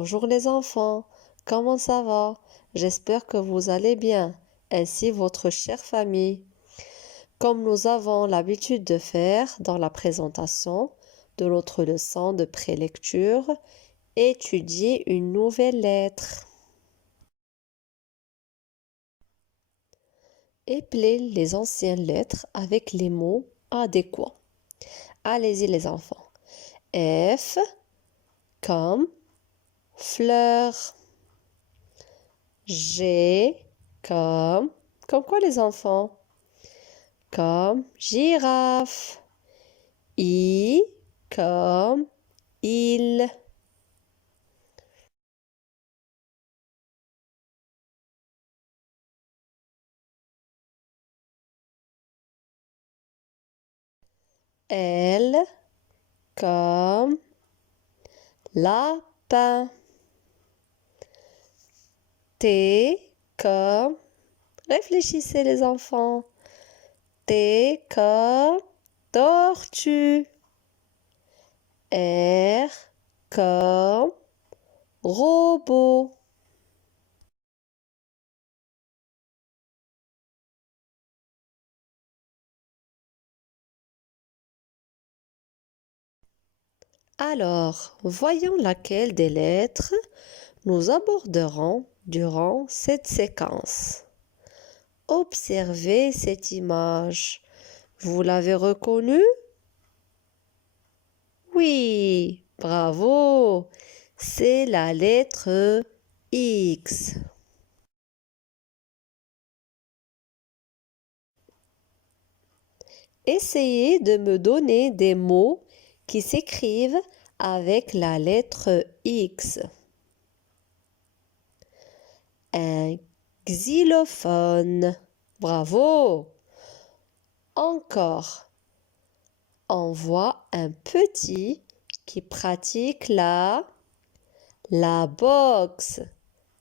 Bonjour les enfants, comment ça va? J'espère que vous allez bien, ainsi votre chère famille. Comme nous avons l'habitude de faire dans la présentation de notre leçon de prélecture, étudier une nouvelle lettre. Épeler les anciennes lettres avec les mots adéquats. Allez-y les enfants. F comme fleur. G comme quoi les enfants? Comme girafe. I comme il. L comme lapin. T comme, réfléchissez les enfants. T comme tortue. R comme robot. Alors, voyons laquelle des lettres nous aborderons durant cette séquence. Observez cette image. Vous l'avez reconnue? Oui, bravo. C'est la lettre X. Essayez de me donner des mots qui s'écrivent avec la lettre X. Un xylophone. Bravo. Encore. On voit un petit qui pratique la boxe.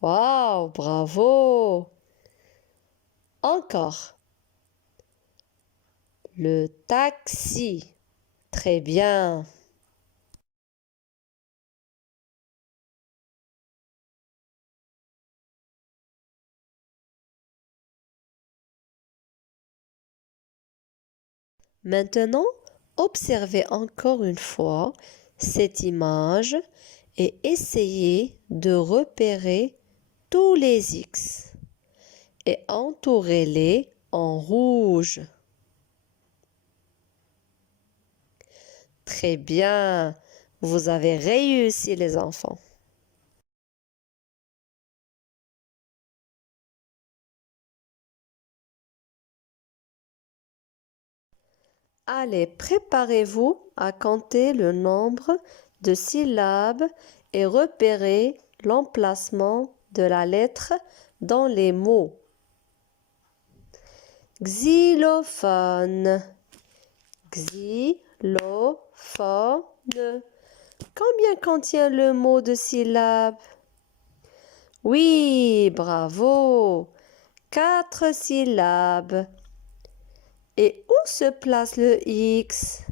Waouh, bravo. Encore. Le taxi. Très bien. Maintenant, observez encore une fois cette image et essayez de repérer tous les X et entourez-les en rouge. Très bien, vous avez réussi les enfants. Allez, préparez-vous à compter le nombre de syllabes et repérer l'emplacement de la lettre dans les mots. Xylophone. Xylophone. Combien contient le mot de syllabes? Oui, bravo. 4 syllabes. Et où se place le X?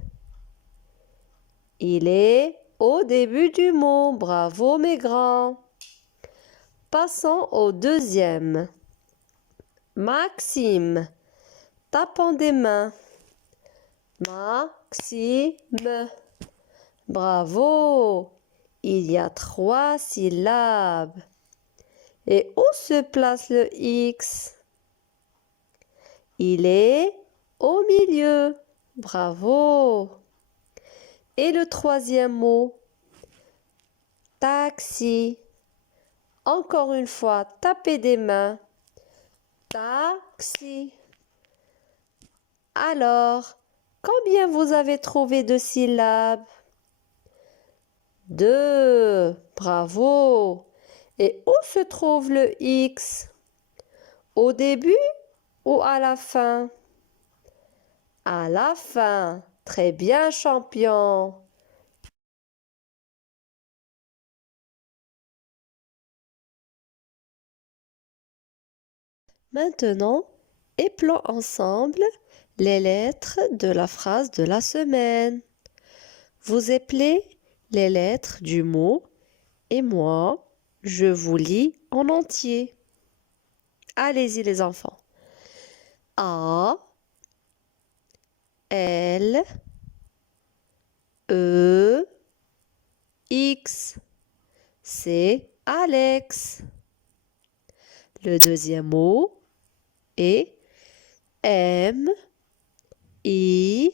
Il est au début du mot. Bravo mes grands. Passons au deuxième. Maxime. Tapons des mains. Maxime. Bravo. Il y a 3 syllabes. Et où se place le X? Il est au milieu. Bravo. Et le troisième mot? Taxi. Encore une fois, tapez des mains. Taxi. Alors, combien vous avez trouvé de syllabes? 2. Bravo. Et où se trouve le X? Au début ou à la fin? À la fin. Très bien, champion. Maintenant, épelons ensemble les lettres de la phrase de la semaine. Vous épelez les lettres du mot et moi, je vous lis en entier. Allez-y les enfants. A, L, E, X. C'est Alex. Le deuxième mot est M, I,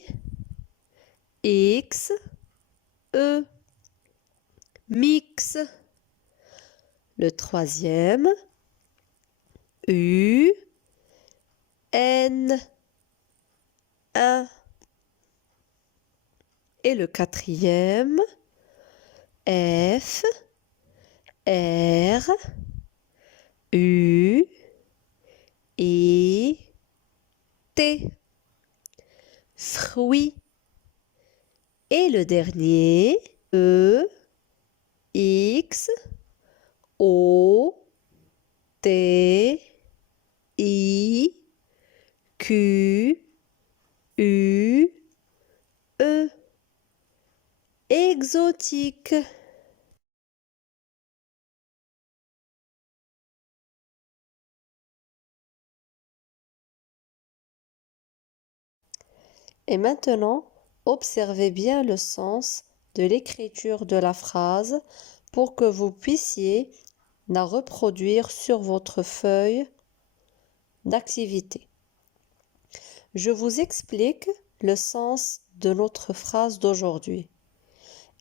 X, E. Mix. Le troisième, U, N, 1. Et le quatrième, F, R, U, I, T. Fruit. Et le dernier, E, X, O, T, I, Q, U, E. Exotique. Et maintenant, observez bien le sens de l'écriture de la phrase pour que vous puissiez la reproduire sur votre feuille d'activité. Je vous explique le sens de notre phrase d'aujourd'hui.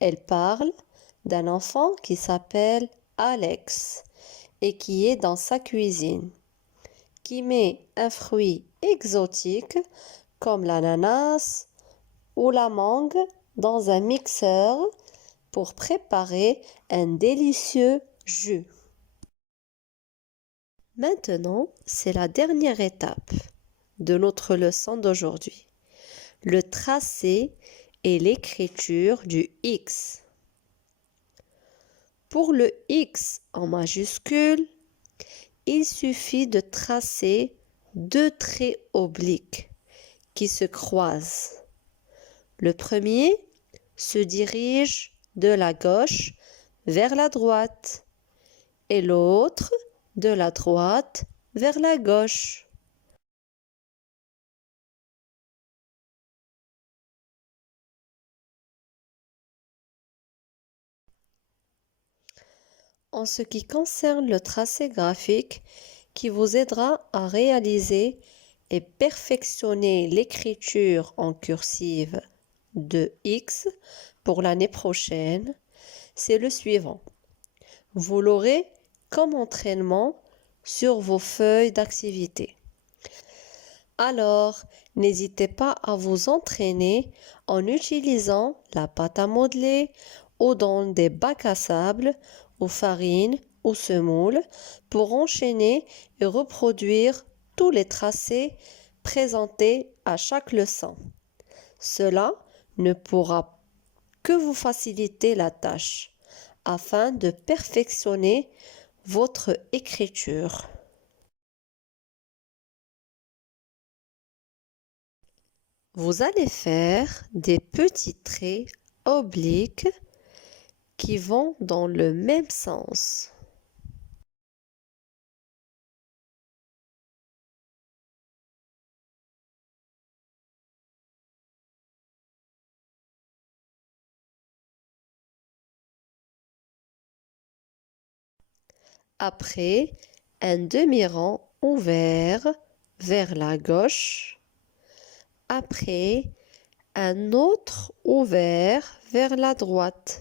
Elle parle d'un enfant qui s'appelle Alex et qui est dans sa cuisine, qui met un fruit exotique comme l'ananas ou la mangue dans un mixeur pour préparer un délicieux jus. Maintenant, c'est la dernière étape de notre leçon d'aujourd'hui, le tracé et l'écriture du X. Pour le X en majuscule, il suffit de tracer deux traits obliques qui se croisent. Le premier se dirige de la gauche vers la droite et l'autre de la droite vers la gauche. En ce qui concerne le tracé graphique qui vous aidera à réaliser et perfectionner l'écriture en cursive de X pour l'année prochaine, c'est le suivant. Vous l'aurez comme entraînement sur vos feuilles d'activité. Alors, n'hésitez pas à vous entraîner en utilisant la pâte à modeler ou dans des bacs à sable ou farine ou semoule pour enchaîner et reproduire tous les tracés présentés à chaque leçon. Cela ne pourra que vous faciliter la tâche afin de perfectionner votre écriture. Vous allez faire des petits traits obliques qui vont dans le même sens. Après, un demi-rond ouvert vers la gauche. Après, un autre ouvert vers la droite.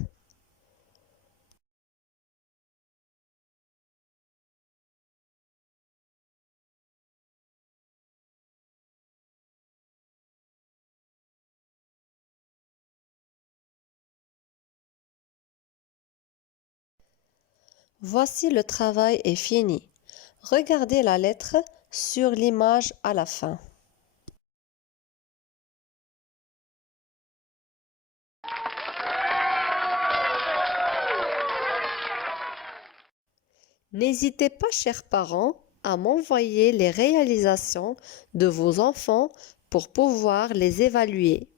Voici le travail est fini. Regardez la lettre sur l'image à la fin. N'hésitez pas, chers parents, à m'envoyer les réalisations de vos enfants pour pouvoir les évaluer.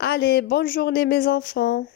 Allez, bonne journée mes enfants!